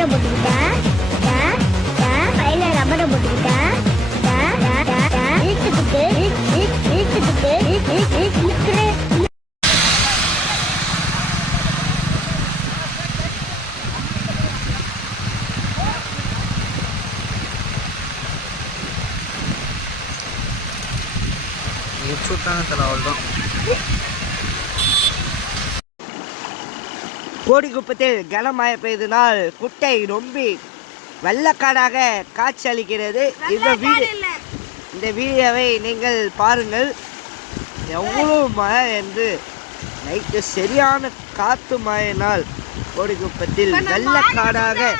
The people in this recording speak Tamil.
ரப்பரை போட்டுக்கிட்டேன், கையில ரப்பரை போட்டுக்கிட்டேன், இழுத்துக்கிட்டு இழுக்கிறேன். கோடிக்குப்பத்தில் கனமழை பெய்தனால் குட்டை ரொம்பி வெள்ளக்காடாக காட்சி அளிக்கிறது. இந்த வீடியோவை நீங்கள் பாருங்கள். எவ்வளோ மழை என்று நைட்டு சரியான காற்று மழையினால் கோடிக்குப்பத்தில் வெள்ளக்காடாக